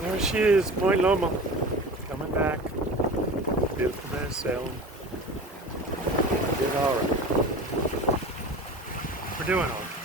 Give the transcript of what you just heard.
There she is, Point Loma. Coming back. Beautiful man sailing. Did alright. We're doing alright.